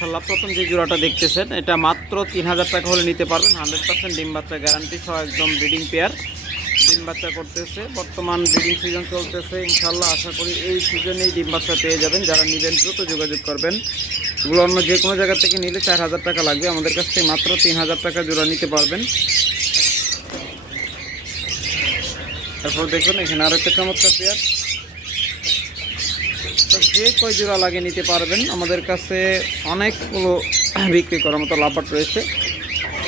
মাশাআল্লাহ প্রথম যে জোড়াটা দেখতেছেন এটা মাত্র 3000 টাকা হলে নিতে পারবেন। 100% ডিম বাচ্চা গ্যারান্টি সহ একদম ব্রিডিং পেয়ার, ডিম বাচ্চা করতেছে। বর্তমান ব্রিডিং সিজন চলতেছে, ইনশাআল্লাহ আশা করি এই সিজনেই ডিম বাচ্চা পেয়ে যাবেন। যারা নেবেন দ্রুত যোগাযোগ করবেন। এগুলো অন্য যে কোনো জায়গা থেকে নিলে 4000 টাকা লাগবে, আমাদের কাছ থেকে মাত্র 3000 টাকা জোড়া নিতে পারবেন। তারপর দেখুন এখানে আরও একটা চমৎকার পেয়ার, তো যে কয় জোড়া লাগে নিতে পারবেন। আমাদের কাছে অনেকগুলো বিক্রি করার মতো লাভবাট রয়েছে।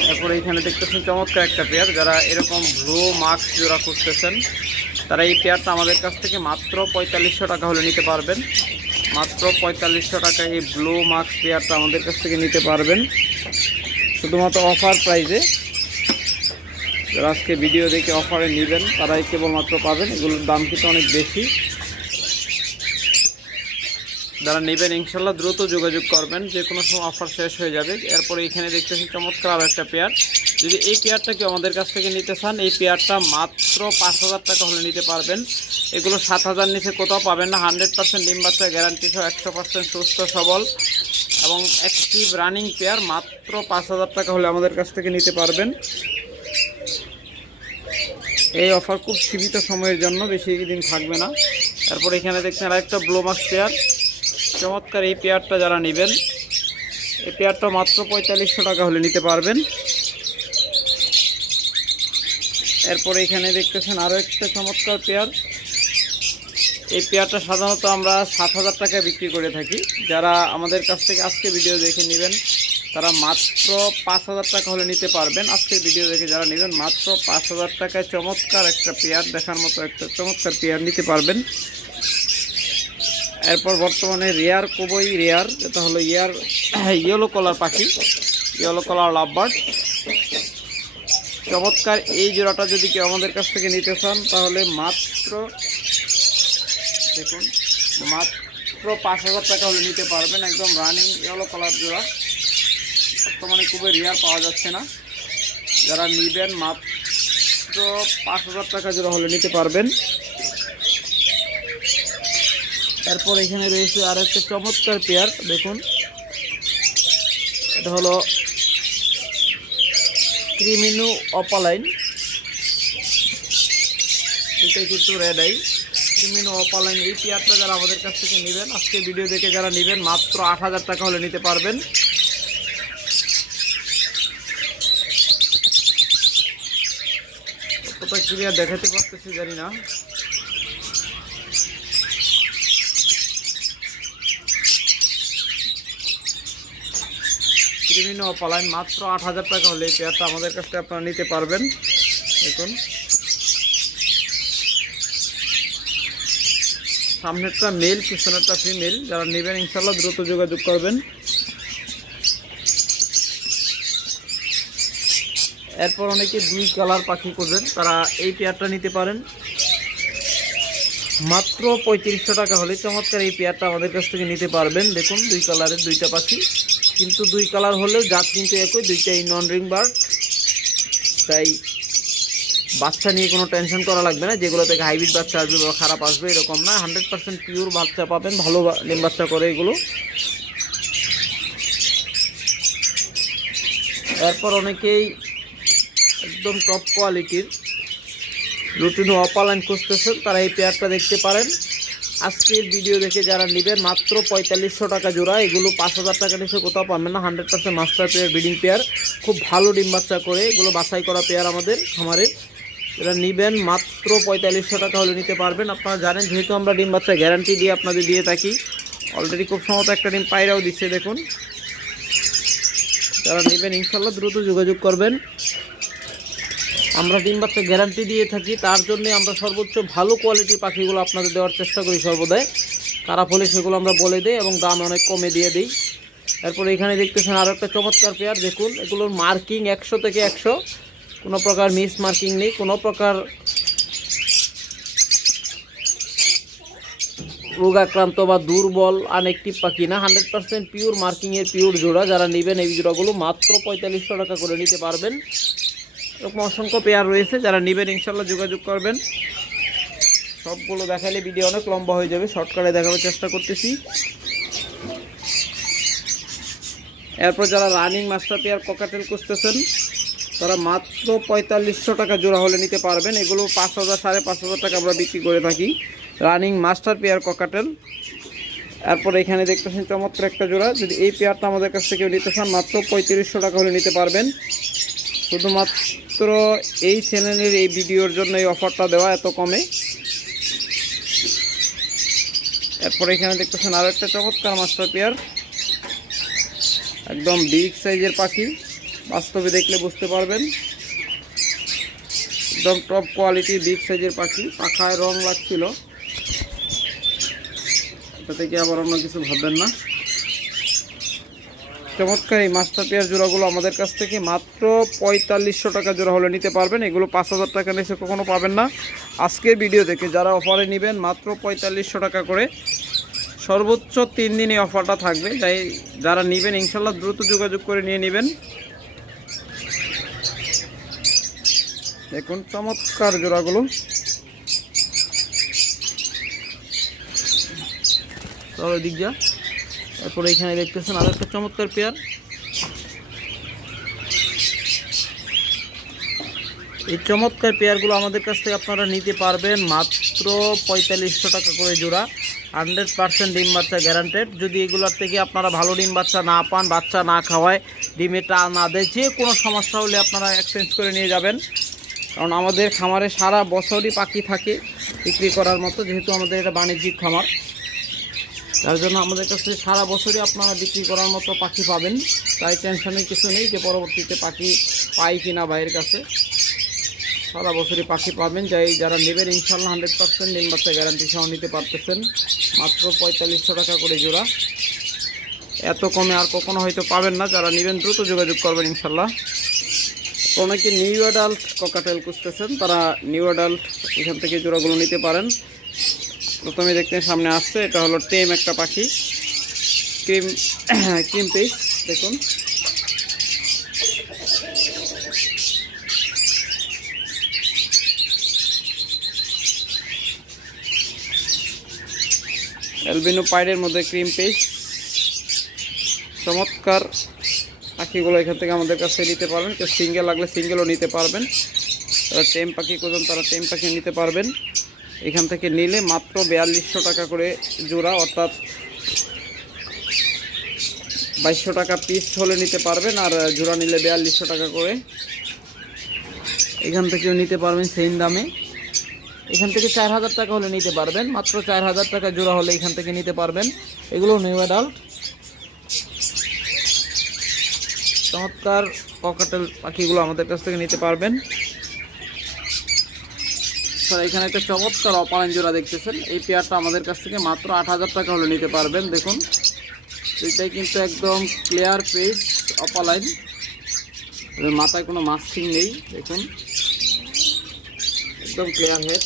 তারপরে এখানে দেখতেছেন চমৎকার একটা পেয়ার, যারা এরকম ব্লু মাস্ক জোড়া খুঁজতেছেন তারা এই পেয়ারটা আমাদের কাছ থেকে মাত্র 4500 টাকা হলে নিতে পারবেন। মাত্র 4500 টাকা এই ব্লু মাস্ক পেয়ারটা আমাদের কাছ থেকে নিতে পারবেন, শুধুমাত্র অফার প্রাইজে। যারা আজকে ভিডিও দেখে অফারে নেবেন তারাই কেবলমাত্র পাবেন, এগুলোর দাম কিন্তু অনেক বেশি। যারা নেবেন ইনশাল্লাহ দ্রুত যোগাযোগ করবেন, যে কোনো সময় অফার শেষ হয়ে যাবে। এরপরে এখানে দেখতেছেন চমৎকার আরও একটা পেয়ার, যদি এই পেয়ারটা কেউ আমাদের কাছ থেকে নিতে চান এই পেয়ারটা মাত্র 5000 টাকা হলে নিতে পারবেন। এগুলো 7000 নিচে কোথাও পাবেন না। 100% ডিম বাচ্চা গ্যারান্টি সহ 100% সুস্থ সবল এবং অ্যাক্টিভ রানিং পেয়ার, মাত্র 5000 টাকা হলে আমাদের কাছ থেকে নিতে পারবেন। এই অফার খুব সীমিত সময়ের জন্য, বেশি দিন থাকবে না। তারপর এখানে দেখছেন আরেকটা ব্লু মাস্ক পেয়ার, চমৎকার এই পেয়ারটা যারা নেবেন এই পেয়ারটা মাত্র 4500 টাকা হলে নিতে পারবেন। এরপরে এখানে দেখতেছেন আরও একটা চমৎকার পেয়ার, এই পেয়ারটা সাধারণত আমরা 7000 টাকায় বিক্রি করে থাকি। যারা আমাদের কাছ থেকে আজকে ভিডিও দেখে নেবেন তারা মাত্র 5000 টাকা হলে নিতে পারবেন। আজকের ভিডিও দেখে যারা নেবেন মাত্র 5000 টাকায় চমৎকার একটা পেয়ার, দেখার মতো একটা চমৎকার পেয়ার নিতে পারবেন। এরপর বর্তমানে রেয়ার, খুবই রেয়ার, যেটা হলো ইয়েলো কলার পাখি, ইয়েলো কলার লাভবার্ড। চমৎকার এই জোড়াটা যদি কেউ আমাদের কাছ থেকে নিতে চান তাহলে মাত্র দেখুন মাত্র 5000 টাকা হলে নিতে পারবেন। একদম রানিং ইয়েলো কলার জোড়া, বর্তমানে খুবই রেয়ার, পাওয়া যাচ্ছে না। যারা নেবেন মাত্র 5000 টাকা জোড়া হলে নিতে পারবেন। এরপর এখানে রয়েছে আর একটা চমৎকার পেয়ার, দেখুন এটা হলো ক্রিমিনো অপালাইন, এটাই কিন্তু রেড আই ক্রিমিনো অপালাইন। এই পেয়ারটা যারা আমাদের কাছ থেকে নেবেন আজকে ভিডিও দেখে যারা নেবেন মাত্র 8000 টাকা হলে নিতে পারবেন। কতটা ক্লিয়ার দেখাতে পারতেছি জানি না। ক্রিমিনো অপালাইন মাত্র 8000 টাকা হলে এই পেয়ারটা আমাদের কাছ থেকে আপনারা নিতে পারবেন। দেখুন সামনেরটা মেল, পিছনেরটা ফিমেল। যারা নেবেন ইনশাল্লাহ দ্রুত যোগাযোগ করবেন। এরপর অনেকে 2 কালার পাখি করবেন, তারা এই পেয়ারটা নিতে পারেন। মাত্র 3500 টাকা হলে চমৎকার এই পেয়ারটা আমাদের কাছ থেকে নিতে পারবেন। দেখুন 2 কালারের 2টা পাখি, কিন্তু 2 কালার হলেও জাত কিন্তু একই, 2টাই নন রিং বার্ড। তাই বাচ্চা নিয়ে কোনো টেনশন করা লাগবে না, যেগুলো থেকে হাইব্রিড বাচ্চা আসবে বা খারাপ আসবে এরকম না। 100% পিওর বাচ্চা পাবেন, ভালো ডিম বাচ্চা করে এগুলো। এরপর অনেকেই একদম টপ কোয়ালিটির লুটিনো অপালাইন খুঁজতেছেন, তারা এই পেয়ারটা দেখতে পারেন। আজকের ভিডিও দেখে যারা নেবেন মাত্র 4500 টাকা জোড়া, এগুলো 5000 টাকা নিচে কোথাও পাবেন না। 100% মাস্টার পেয়ার, ব্রিডিং পেয়ার, খুব ভালো ডিম বাচ্চা করে, এগুলো বাছাই করা পেয়ার আমাদের খামারে। এরা নেবেন মাত্র 4500 টাকা হলে নিতে পারবেন। আপনারা জানেন যেহেতু আমরা ডিম বাচ্চা গ্যারান্টি দিয়ে আপনাদের দিয়ে থাকি, অলরেডি খুব সম্ভবত একটা ডিম পায়রাও দিচ্ছে। দেখুন যারা নেবেন ইনশাল্লাহ দ্রুত যোগাযোগ করবেন। আমরা ডিম বাচ্চা গ্যারান্টি দিয়ে থাকি, তার জন্য আমরা সর্বোচ্চ ভালো কোয়ালিটির পাখিগুলো আপনাদের দেওয়ার চেষ্টা করি সর্বদাই। খারাপ হলে সেগুলো আমরা বলে দিই এবং দাম অনেক কমে দিয়ে দিই। এরপর এখানে দেখতেছেন আরও একটা চমৎকার পেয়ার, দেখুন এগুলোর মার্কিং 100 থেকে 100, কোনো প্রকার মিস মার্কিং নেই, কোনো প্রকার রোগাক্রান্ত বা দুর্বল আনএক্টিভ পাখি না। 100% পিওর মার্কিংয়ের পিওর জোড়া। যারা নেবেন এই জোড়াগুলো মাত্র 4500 টাকা করে নিতে পারবেন। এরকম অসংখ্য পেয়ার রয়েছে, যারা নেবেন ইনশাল্লাহ যোগাযোগ করবেন। সবগুলো দেখালে ভিডিও অনেক লম্বা হয়ে যাবে, শর্টকাটে দেখানোর চেষ্টা করতেছি। এরপর যারা রানিং মাস্টার পেয়ার ককাটেল খুঁজতেছেন তারা মাত্র 4500 টাকা জোড়া হলে নিতে পারবেন। এগুলো 5000 5500 টাকা আমরা বিক্রি করে থাকি রানিং মাস্টার পেয়ার ককাটেল। এরপর এখানে দেখতেছেন চমৎকার একটা জোড়া, যদি এই পেয়ারটা আমাদের কাছ থেকে নিতে চান মাত্র 3500 টাকা হলে নিতে পারবেন। শুধুমাত্র এই চ্যানেলের এই ভিডিওর জন্য এই অফারটা দেওয়া এত কমে। এরপর এখানে দেখতেছেন আরও একটা চমৎকার মাস্টার পেয়ার, একদম বিগ সাইজের পাখি, বাস্তবে দেখলে বুঝতে পারবেন একদম টপ কোয়ালিটির বিগ সাইজের পাখি। পাখায় রং লাগছিল, এটা থেকে আবার অন্য কিছু ভাববেন না। চমৎকার এই মাস্টার পেয়ার জোড়াগুলো আমাদের কাছ থেকে মাত্র 4500 টাকা জোড়া হলে নিতে পারবেন। এগুলো 5000 টাকা নিচে কখনো পাবেন না। আজকের ভিডিও থেকে যারা অফারে নেবেন মাত্র 4500 টাকা করে, সর্বোচ্চ 3 দিন এই অফারটা থাকবে। তাই যারা নেবেন ইনশাল্লাহ দ্রুত যোগাযোগ করে নিয়ে নেবেন। দেখুন চমৎকার জোড়াগুলো, চলো দিক যা। তারপরে এখানে দেখতেছেন আরো একটা চমৎকার পেয়ার, এই চমৎকার পেয়ারগুলো আমাদের কাছ থেকে আপনারা নিতে পারবেন মাত্র 4500 টাকা করে জোড়া। 100% ডিম বাচ্চা গ্যারান্টেড। যদি এগুলোর থেকে আপনারা ভালো ডিম বাচ্চা না পান, বাচ্চা না খাওয়ায়, ডিমেটা না দেয়, যে কোনো সমস্যা হলে আপনারা এক্সচেঞ্জ করে নিয়ে যাবেন। কারণ আমাদের খামারে সারা বছরই পাখি থাকে বিক্রি করার মতো, যেহেতু আমাদের এটা বাণিজ্যিক খামার, তার জন্য আমাদের কাছে সারা বছরই আপনারা বিক্রি করার মতো পাখি পাবেন। তাই টেনশনের কিছু নেই যে পরবর্তীতে পাখি পাই কিনা ভাইয়ের কাছে, সারা বছরই পাখি পাবেন। যারা নেবেন ইনশাল্লাহ 100% ডিম বাচ্চা গ্যারান্টি সহ নিতে পারতেছেন মাত্র 4500 টাকা করে জোড়া। এত কমে আর কখনো হয়তো পাবেন না। যারা নেবেন দ্রুত যোগাযোগ করবেন ইনশাল্লাহ। অনেকে নিউ অ্যাডাল্ট ককাটেল খুঁজতেছেন, তারা নিউ অ্যাডাল্ট এখান থেকে জোড়াগুলো নিতে পারেন। প্রথমে দেখতে সামনে আসছে, এটা হলো টেম একটা পাখি, ক্রিম পিস। দেখুন অ্যালবিনো পাইডের মধ্যে ক্রিম পিস, চমৎকার পাখিগুলো এখান থেকে আমাদের কাছে নিতে পারবেন। কেউ সিঙ্গেল লাগলে সিঙ্গেলও নিতে পারবেন। তারা টেম পাখি খুঁজুন, তারা টেম পাখি নিতে পারবেন। এখান থেকে নিলে মাত্র 4200 টাকা করে জোড়া, অর্থাৎ 2200 টাকা পিস হলে নিতে পারবেন। আর জোড়া নিলে 4200 টাকা করে এখান থেকেও নিতে পারবেন সেম দামে। এখান থেকে 4000 টাকা হলে নিতে পারবেন, মাত্র 4000 টাকা জোড়া হলে এখান থেকে নিতে পারবেন। এগুলো নিউ অ্যাডাল্ট চমৎকার ককাটেল পাখিগুলো আমাদের কাছ থেকে নিতে পারবেন। এখানে একটা চমৎকার অপালাইন জোড়া দেখতেছেন, এই পেয়ারটা আমাদের কাছ থেকে মাত্র 8000 টাকা হলে নিতে পারবেন। দেখুন এটাই কিন্তু একদম ক্লিয়ার পেজ অপালাইন, মাথায় কোনো মাস্কিং নেই। দেখুন একদম ক্লিয়ার হেড।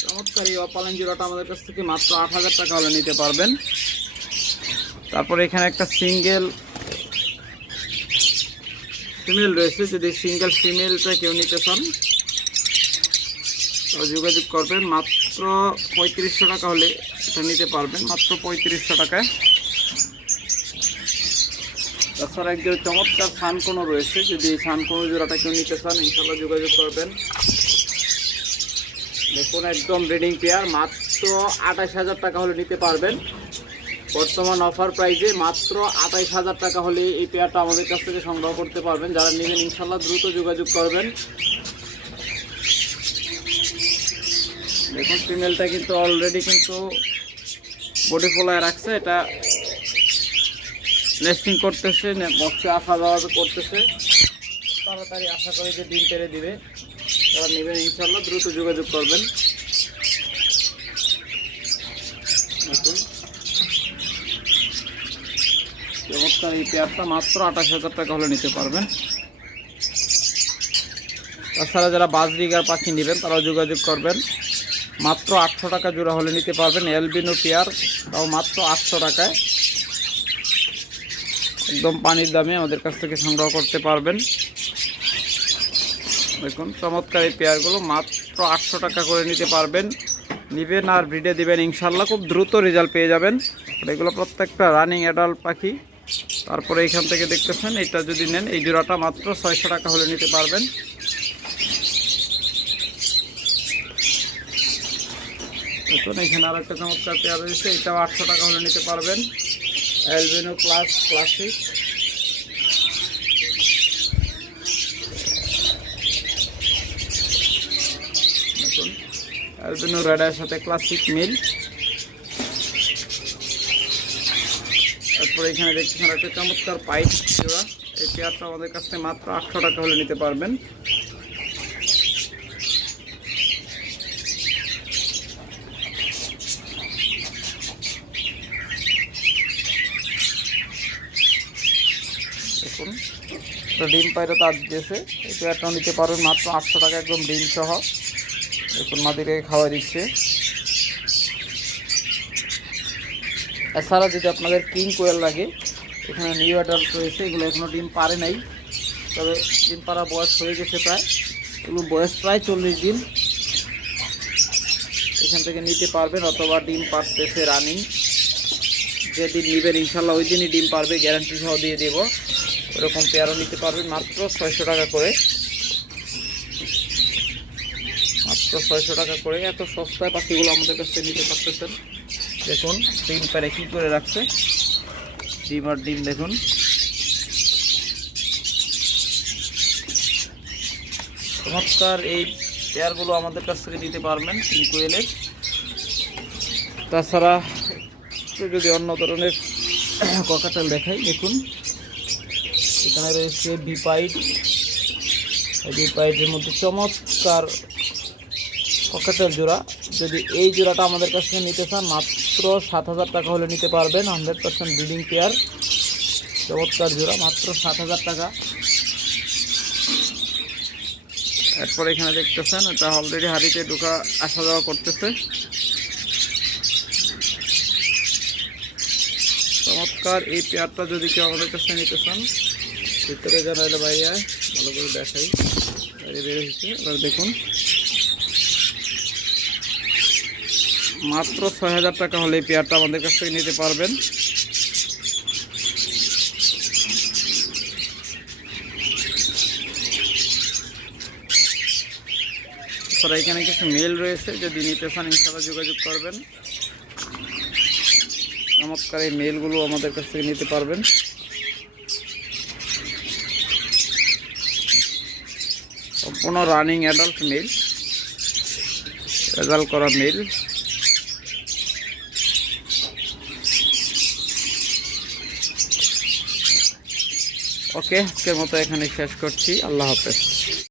চমৎকার এই অপালাইন জোড়াটা আমাদের কাছ থেকে মাত্র 8000 টাকা হলে নিতে পারবেন। তারপরে এখানে একটা সিঙ্গেল ফিমেল রয়েছে, যদি সিঙ্গেল ফিমেলটা কেউ নিতে চান যোগাযোগ করবেন। মাত্র 3500 টাকা হলে এটা নিতে পারবেন, মাত্র 3500 টাকায়। তাছাড়া একজন চমৎকার সানকোনো রয়েছে, যদি এই সানকোনো জোড়াটা কেউ নিতে চান ইনশাল্লাহ যোগাযোগ করবেন। দেখুন একদম ব্রিডিং পেয়ার, মাত্র 28000 টাকা হলে নিতে পারবেন। বর্তমান অফার প্রাইসে মাত্র 28000 টাকা হলে এই পেয়ারটা আমাদের কাছ থেকে সংগ্রহ করতে পারবেন। যারা নেবেন ইনশাল্লাহ দ্রুত যোগাযোগ করবেন। দেখুন ফিমেলটা কিন্তু অলরেডি কিন্তু বডি ফোলায় রাখছে, এটা নেস্টিং করতেছে, বক্সে আসা যাওয়া করতেছে। তাড়াতাড়ি আশা করি যে ডিম পেড়ে দিবে। যারা নেবেন ইনশাল্লাহ দ্রুত যোগাযোগ করবেন। দেখুন চমৎকার এই পেয়ারটা মাত্র 28000 টাকা হলে নিতে পারবেন। তাছাড়া যারা বাজরিগার পাখি নেবেন তারাও যোগাযোগ করবেন, মাত্র 800 টাকা জোড়া হলে নিতে পারবেন। অ্যালবিনো পেয়ার তাও মাত্র 800 টাকায়, একদম পানির দামে আমাদের কাছ থেকে সংগ্রহ করতে পারবেন। দেখুন চমৎকার এই পেয়ারগুলো মাত্র 800 টাকা করে নিতে পারবেন। নেবেন আর ব্রিডে দিবেন, ইনশাল্লাহ খুব দ্রুত রেজাল্ট পেয়ে যাবেন। এগুলো প্রত্যেকটা রানিং অ্যাডাল্ট পাখি। তারপরে এইখান থেকে দেখতেছেন এটা যদি নেন, এই জোড়াটা মাত্র 600 টাকা হলে নিতে পারবেন। দেখুন এখানে আর একটা চমৎকার পেয়ার রয়েছে, এটাও 800 টাকা হলে নিতে পারবেন। Albino plus classic. দেখুন অ্যালবিনো রেডের সাথে ক্লাসিক মিল। তারপরে এখানে দেখছেন একটা চমৎকার পাইট জোড়া, এই পেয়ারটা আমাদের কাছ থেকে মাত্র 800 টাকা হলে নিতে পারবেন। দেখুন ডিম পায়রা তার দিয়েছে, এই পেয়ারটাও নিতে পারবেন মাত্র 800 টাকা একদম ডিম সহ। দেখুন মাদিকে খাওয়া দিচ্ছে। এছাড়া যদি আপনাদের কিং কোয়েল লাগে, এখানে নিউ অ্যাডাল্ট রয়েছে, এগুলো এখনও ডিম পারে নাই, তবে ডিম পাড়া বয়স হয়ে গেছে প্রায়, এগুলো বয়স প্রায় 40 দিন। এখান থেকে নিতে পারবেন, অথবা ডিম পারতেছে রানিং, যেদিন নেবেন ইনশাল্লাহ ওই দিনই ডিম পারবে, গ্যারান্টি সহ দিয়ে দেবো। এরকম পেয়ারও নিতে পারবেন মাত্র 600 টাকা করে, মাত্র 600 টাকা করে। এত সস্তায় পাখিগুলো আমাদের কাছে নিতে পারতেছেন। দেখুন ডিম পারে কী করে রাখছে, ডিম আর ডিম দেখুন। চমৎকার এই পেয়ারগুলো আমাদের কাছ থেকে নিতে পারবেন কিং কোয়েলের। তাছাড়া যদি অন্য ধরনের ককাটেল দেখাই, দেখুন এখানে রয়েছে বিপাইট। এই বিপাইটের মধ্যে চমৎকার ককাটেল জোড়া, যদি এই জোড়াটা আমাদের কাছ থেকে নিতে চান মাত্র 7000 টাকা হলে নিতে পারবেন। 100% ব্রিডিং পেয়ার, চমৎকার জোড়া, মাত্র 7000 টাকা। এরপর এখানে দেখতেছেন এটা অলরেডি হাড়িতে ঢোকা আসা যাওয়া করতেছে। চমৎকার এই পেয়ারটা যদি কেউ আমাদের কাছে নিতে চান, ভিতরে জানাইলে বাইরে ভালো করে দেখাই, বাইরে বের হয়েছে। এবার দেখুন মাত্র 6000 টাকা হলে এই পেয়ারটা আমাদের কাছ থেকে নিতে পারবেন। তাছাড়া এখানে কিছু মেল রয়েছে, যদি নিতে চান ইনশাআল্লাহ যোগাযোগ করবেন। চমৎকার এই মেলগুলো আমাদের কাছ থেকে নিতে পারবেন। সম্পূর্ণ রানিং অ্যাডাল্ট মেল, রেজাল্ট করা মেল। ওকে, আজকের মতো এখানে শেষ করছি। আল্লাহ হাফেজ।